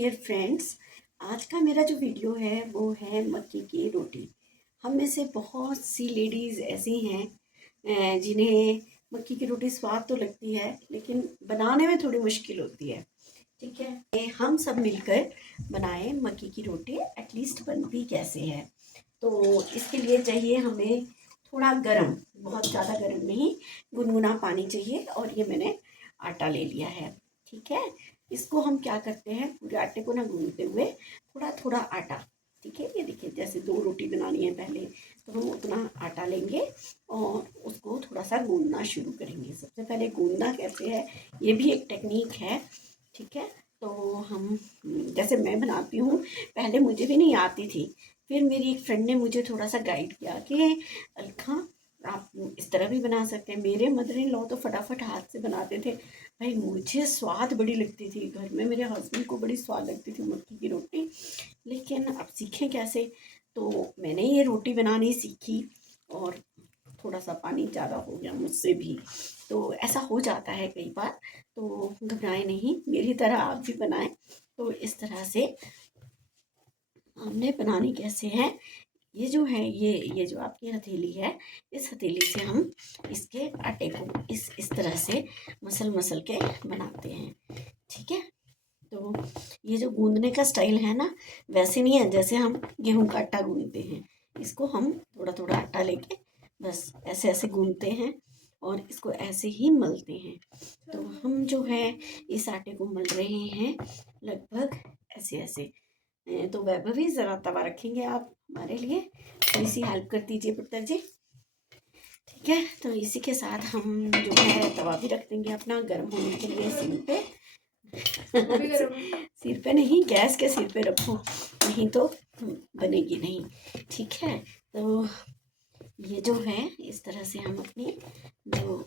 Dear friends, आज का मेरा जो वीडियो है वो है मक्की की रोटी। हम में से बहुत सी लेडीज़ ऐसी हैं जिन्हें मक्की की रोटी स्वाद तो लगती है लेकिन बनाने में थोड़ी मुश्किल होती है। ठीक है, हम सब मिलकर बनाएं मक्की की रोटी। एटलीस्ट बनती कैसे है, तो इसके लिए चाहिए हमें थोड़ा गरम, बहुत ज़्यादा गरम नहीं, गुनगुना पानी चाहिए। और ये मैंने आटा ले लिया है। ठीक है, इसको हम क्या करते हैं, पूरे आटे को ना गूंदते हुए थोड़ा थोड़ा आटा, ठीक है, ये देखिए जैसे 2 रोटी बनानी है पहले, तो हम उतना आटा लेंगे और उसको थोड़ा सा गूंदना शुरू करेंगे। सबसे पहले गूंदना कैसे है, ये भी एक टेक्निक है। ठीक है, तो हम जैसे मैं बनाती हूँ, पहले मुझे भी नहीं आती थी, फिर मेरी एक फ्रेंड ने मुझे थोड़ा सा गाइड किया कि अलखा आप इस तरह भी बना सकते हैं। मेरे मदर इन लॉ तो फटाफट हाथ से बनाते थे। भाई मुझे स्वाद बड़ी लगती थी, घर में मेरे हस्बैंड को बड़ी स्वाद लगती थी मक्की की रोटी, लेकिन अब सीखें कैसे। तो मैंने ये रोटी बनानी सीखी और थोड़ा सा पानी ज़्यादा हो गया मुझसे भी, तो ऐसा हो जाता है कई बार। तो घबराएं नहीं, मेरी तरह आप भी बनाएं। तो इस तरह से हमने बनानी कैसे है, ये जो है, ये जो आपकी हथेली है, इस हथेली से हम इसके आटे को इस तरह से मसल मसल के बनाते हैं। ठीक है, तो ये जो गूंदने का स्टाइल है ना, वैसे नहीं है जैसे हम गेहूं का आटा गूंदते हैं। इसको हम थोड़ा थोड़ा आटा लेके बस ऐसे ऐसे गूंदते हैं और इसको ऐसे ही मलते हैं। तो हम जो है इस आटे को मल रहे हैं लगभग ऐसे ऐसे। तो वैभव भी ज़रा तवा रखेंगे आप हमारे लिए, थोड़ी सी हेल्प कर दीजिए पुत्र जी। ठीक है, तो इसी के साथ हम जो है तवा भी रख देंगे अपना गर्म होने के लिए सिम पे। सिर पे नहीं, गैस के सिर पे रखो, नहीं तो बनेगी नहीं। ठीक है, तो ये जो है इस तरह से हम अपनी जो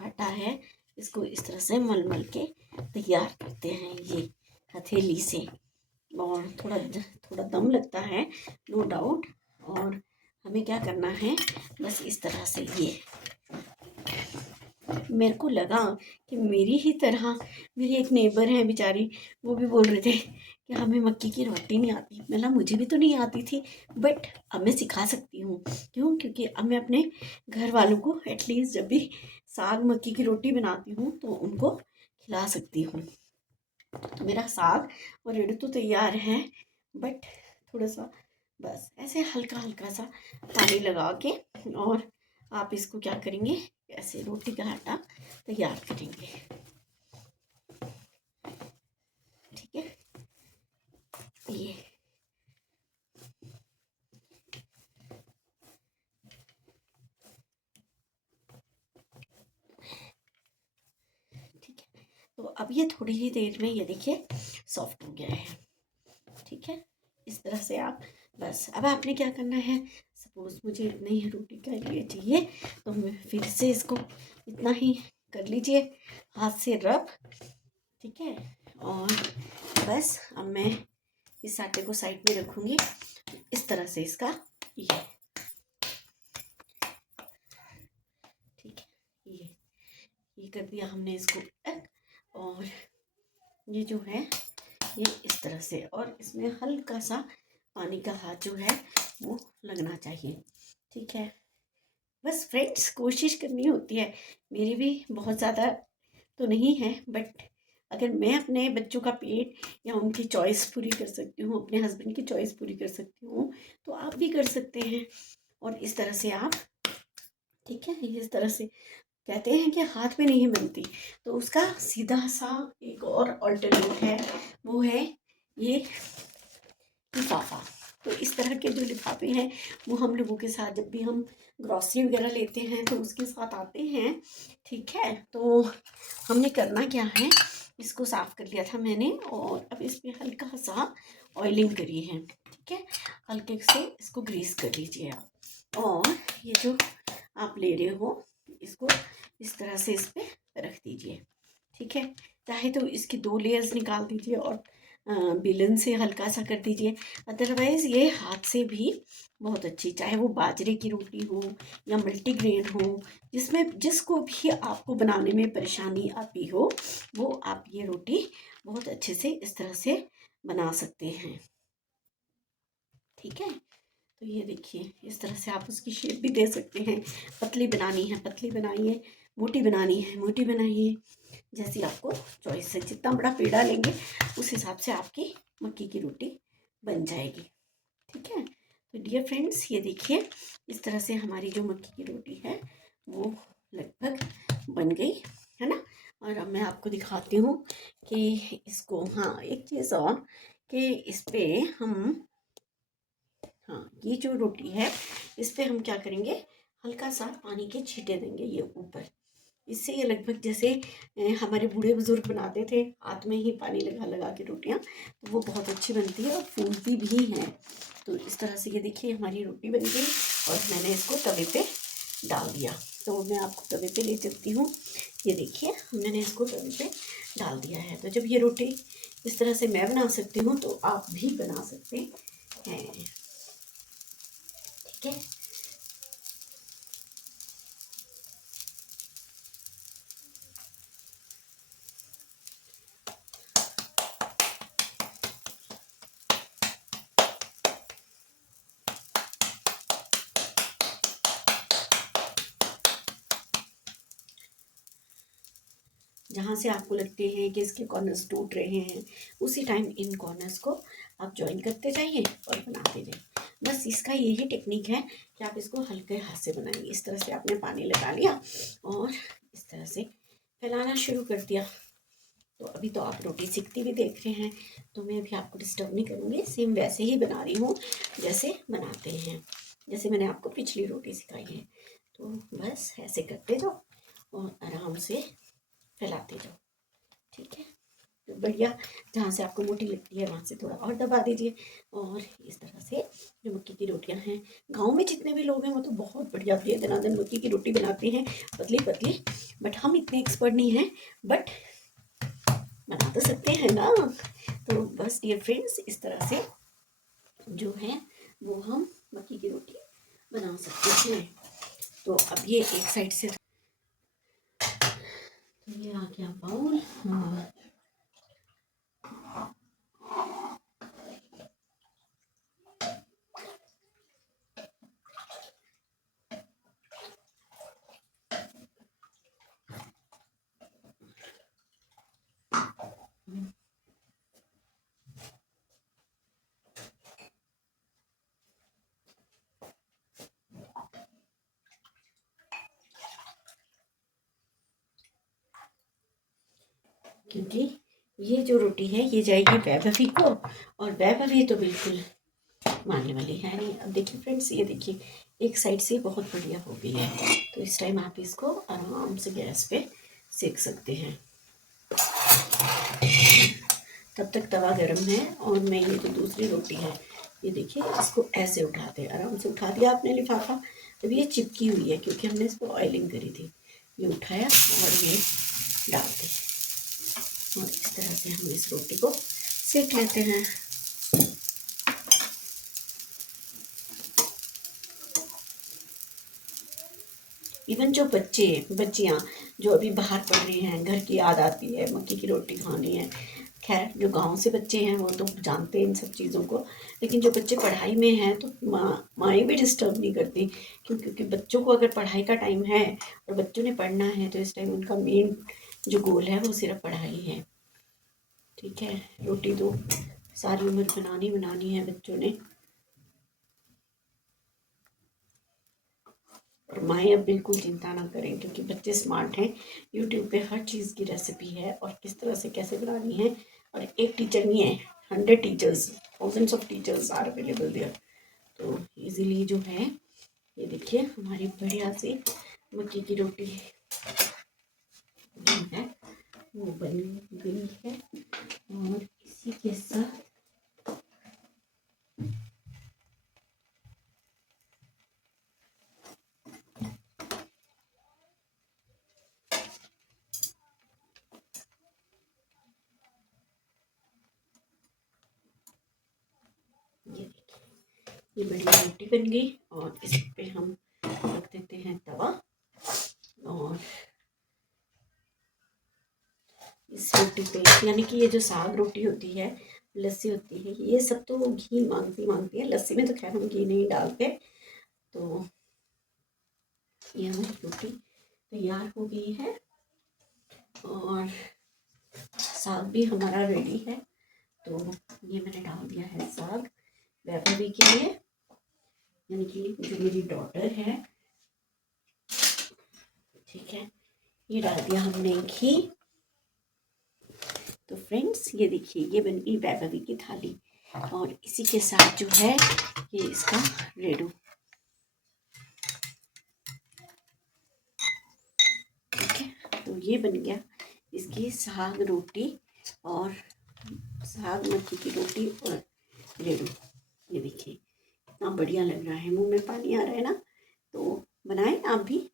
आटा है इसको इस तरह से मल मल के तैयार करते हैं ये हथेली से। और थोड़ा थोड़ा दम लगता है, नो डाउट। और हमें क्या करना है, बस इस तरह से ये मेरे को लगा कि मेरी ही तरह मेरी एक नेबर है बेचारी, वो भी बोल रहे थे कि हमें मक्की की रोटी नहीं आती। मतलब मुझे भी तो नहीं आती थी, बट अब मैं सिखा सकती हूँ। क्यों? क्योंकि अब मैं अपने घर वालों को एटलीस्ट जब भी साग मक्की की रोटी बनाती हूँ तो उनको खिला सकती हूँ। तो मेरा साग ऑलरेडी तो तैयार है, बट थोड़ा सा बस ऐसे हल्का हल्का सा पानी लगा के और आप इसको क्या करेंगे, ऐसे रोटी का आटा तैयार करेंगे। ठीक है, ये ठीक है, तो अब ये थोड़ी ही देर में ये देखिए सॉफ्ट हो गया है। ठीक है, इस तरह से आप बस, अब आपने क्या करना है, सपोज मुझे इतनी ही रोटी के लिए चाहिए तो मैं फिर से इसको इतना ही कर लीजिए, हाथ से रब। ठीक है, और बस अब मैं इस आटे को साइड में रखूँगी इस तरह से इसका ये। ठीक है, ये कर दिया हमने इसको। और ये जो है ये इस तरह से, और इसमें हल्का सा पानी का हाथ जो है वो लगना चाहिए। ठीक है, बस फ्रेंड्स कोशिश करनी होती है, मेरी भी बहुत ज़्यादा तो नहीं है, बट अगर मैं अपने बच्चों का पेट या उनकी चॉइस पूरी कर सकती हूँ, अपने हस्बैंड की चॉइस पूरी कर सकती हूँ, तो आप भी कर सकते हैं। और इस तरह से आप, ठीक है, इस तरह से कहते हैं कि हाथ में नहीं बनती, तो उसका सीधा सा एक और अल्टरनेट है, वो है ये लिफाफा। तो इस तरह के जो लिफाफे हैं वो हम लोगों के साथ जब भी हम ग्रॉसरी वगैरह लेते हैं तो उसके साथ आते हैं। ठीक है, तो हमने करना क्या है, इसको साफ़ कर लिया था मैंने और अब इस पर हल्का सा ऑयलिंग करी है। ठीक है, हल्के से इसको ग्रीस कर लीजिए आप। और ये जो आप ले रहे हो इसको इस तरह से इस पर रख दीजिए। ठीक है, चाहे तो इसकी 2 लेयर्स निकाल दीजिए और बेलन से हल्का सा कर दीजिए, अदरवाइज़ ये हाथ से भी बहुत अच्छी, चाहे वो बाजरे की रोटी हो या मल्टीग्रेन हो, जिसमें जिसको भी आपको बनाने में परेशानी आती हो, वो आप ये रोटी बहुत अच्छे से इस तरह से बना सकते हैं। ठीक है, तो ये देखिए इस तरह से आप उसकी शेप भी दे सकते हैं। पतली बनानी है पतली बनाइए, मोटी बनानी है मोटी बनाइए, जैसी आपको चॉइस है। जितना बड़ा पेड़ा लेंगे उस हिसाब से आपकी मक्की की रोटी बन जाएगी। ठीक है, तो डियर फ्रेंड्स ये देखिए इस तरह से हमारी जो मक्की की रोटी है वो लगभग बन गई है ना। और अब मैं आपको दिखाती हूँ कि इसको, हाँ एक चीज़ और कि इस पे हम, हाँ ये जो रोटी है इस पे हम क्या करेंगे, हल्का सा पानी के छींटे देंगे ये ऊपर। इससे ये लगभग जैसे हमारे बूढ़े बुजुर्ग बनाते थे हाथ में ही पानी लगा लगा के रोटियां, तो वो बहुत अच्छी बनती है और फूलती भी हैं। तो इस तरह से ये देखिए हमारी रोटी बन गई और मैंने इसको तवे पे डाल दिया। तो मैं आपको तवे पे ले चलती हूँ। ये देखिए मैंने इसको तवे पे डाल दिया है। तो जब ये रोटी इस तरह से मैं बना सकती हूँ तो आप भी बना सकते हैं। ठीक है, जहाँ से आपको लगते हैं कि इसके कॉर्नर्स टूट रहे हैं उसी टाइम इन कॉर्नर्स को आप ज्वाइन करते जाइए और बनाते जाइए। बस इसका यही टेक्निक है कि आप इसको हल्के हाथ से बनाइए। इस तरह से आपने पानी लगा लिया और इस तरह से फैलाना शुरू कर दिया। तो अभी तो आप रोटी सीखती भी देख रहे हैं, तो मैं अभी आपको डिस्टर्ब नहीं करूँगी, सेम वैसे ही बना रही हूँ जैसे बनाते हैं, जैसे मैंने आपको पिछली रोटी सिखाई है। तो बस ऐसे करते जाओ और आराम से फैलाते जाओ। ठीक है, तो बढ़िया, जहाँ से आपको मोटी लगती है वहाँ से थोड़ा और दबा दीजिए। और इस तरह से जो मक्की की रोटियाँ हैं, गांव में जितने भी लोग हैं वो तो बहुत बढ़िया बढ़िया दनादन मक्की की रोटी बनाते हैं, पतली पतली। बट हम इतने एक्सपर्ट नहीं हैं, बट बना तो सकते हैं ना। तो बस डियर फ्रेंड्स इस तरह से जो है वो हम मक्की की रोटी बना सकते हैं। तो अब ये एक साइड से, तो ये आ गया बाउल। और क्योंकि ये जो रोटी है ये जाएगी वैभवी को, और वैभवी तो बिल्कुल मानने वाली है नहीं। अब देखिए फ्रेंड्स ये देखिए एक साइड से बहुत बढ़िया हो गई है। तो इस टाइम आप इसको आराम से गैस पे सेक सकते हैं। तब तक तवा गरम है और मैं ये जो दूसरी रोटी है ये देखिए इसको ऐसे उठाते हैं, आराम से उठा दिया आपने लिफाफा। अब ये चिपकी हुई है क्योंकि हमने इसको ऑयलिंग करी थी। ये उठाया और ये डाल दी और इस तरह से हम इस रोटी को सेक लेते हैं। इवन जो बच्चे बच्चियाँ जो अभी बाहर पढ़ रही हैं, घर की याद आती है मक्की की रोटी खानी है। खैर जो गांव से बच्चे हैं वो तो जानते हैं इन सब चीज़ों को, लेकिन जो बच्चे पढ़ाई में हैं तो माएँ भी डिस्टर्ब नहीं करती। क्योंकि बच्चों को अगर पढ़ाई का टाइम है और बच्चों ने पढ़ना है तो इस टाइम उनका मेन जो गोल है वो सिर्फ पढ़ाई है। ठीक है, रोटी तो सारी उम्र बनानी बनानी है बच्चों ने। और माएँ अब बिल्कुल चिंता ना करें क्योंकि बच्चे स्मार्ट हैं। यूट्यूब पे हर चीज़ की रेसिपी है और किस तरह से कैसे बनानी है। और एक टीचर नहीं है, 100 teachers, thousands of teachers are available there. तो इजीली जो है ये देखिए हमारी बढ़िया सी मक्की की रोटी जो है वो बन गई है। और इसी के साथ ये देखिए ये बढ़िया रोटी बन गई और इस पे हम रख देते हैं तवा। और इस रोटी पे, यानी कि ये जो साग रोटी होती है लस्सी होती है, ये सब तो घी मांगती है। लस्सी में तो खैर हम घी नहीं डालते। तो ये हमारी रोटी तैयार हो गई है और साग भी हमारा रेडी है। तो ये मैंने डाल दिया है साग वैभवी के लिए, यानी कि जो मेरी डॉटर है, ठीक है। ये डाल दिया हमने घी। तो फ्रेंड्स ये देखिए, ये बन गई वैभवी की थाली और इसी के साथ जो है ये इसका रेडू, ठीक है। तो ये बन गया इसकी साग रोटी और साग मक्की की रोटी और रेडू। ये देखिए कितना बढ़िया लग रहा है, मुंह में पानी आ रहा है ना। तो बनाएं आप भी।